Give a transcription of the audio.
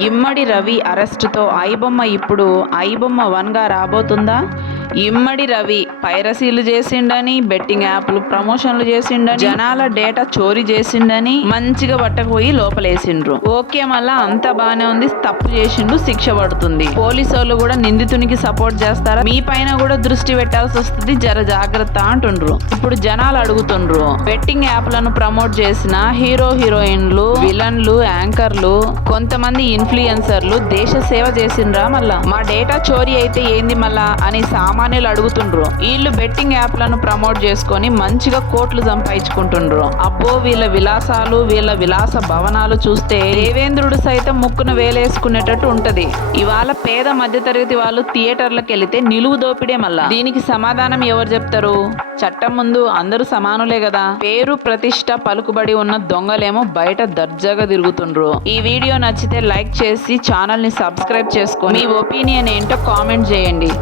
ఇమ్మడి రవి అరెస్టుతో ఐబొమ్మ ఇప్పుడు ఐబొమ్మ వన్గా రాబోతుందా? ఇమ్మడి రవి పైరసీలు చేసిండని బెట్టింగ్ యాప్లు ప్రమోషన్లు చేసిండని జనాల డేటా చోరీ చేసిండని మంచిగా పట్టకపోయి లోపలేసిండ్రు. ఓకే మళ్ళా అంత బానే ఉంది తప్పు చేసిండు శిక్ష పడుతుంది. పోలీసు వాళ్ళు కూడా నిందితునికి సపోర్ట్ చేస్తారా? మీ పైన కూడా దృష్టి పెట్టాల్సి వస్తుంది జర జాగ్రత్త అంటుండ్రు. ఇప్పుడు జనాలు అడుగుతుండ్రు బెట్టింగ్ యాప్లను ప్రమోట్ చేసిన హీరో హీరోయిన్లు విలన్లు యాంకర్లు కొంతమంది ఇన్ఫ్లుయెన్సర్లు దేశ సేవ చేసిండ్రా మళ్ళా? మా డేటా చోరీ అయితే ఏంది మళ్ళా? అని సామాన్యులు అడుగుతుండ్రు. వీళ్ళు బెట్టింగ్ యాప్లను ప్రమోట్ చేసుకొని మంచిగా కోట్లు సంపాదించుకుంటుండ్రు. అబ్బో వీళ్ళ విలాసాలు వీళ్ళ విలాస భవనాలు చూస్తే దేవేంద్రుడు సైతం ముక్కును వేలేసుకునేటట్టు ఉంటది. ఇవాళ పేద మధ్యతరగతి వాళ్ళు థియేటర్లకు వెళితే నిలువు దోపిడే మళ్ళా. దీనికి సమాధానం ఎవరు చెప్తారు? చట్టం ముందు అందరూ సమానులే కదా. పేరు ప్రతిష్ట పలుకుబడి ఉన్న దొంగలేమో బయట దర్జాగా తిరుగుతుండ్రు. ఈ వీడియో నచ్చితే లైక్ చేసి ఛానల్ని సబ్స్క్రైబ్ చేసుకొని మీ ఒపీనియన్ ఏంటో కామెంట్ చేయండి.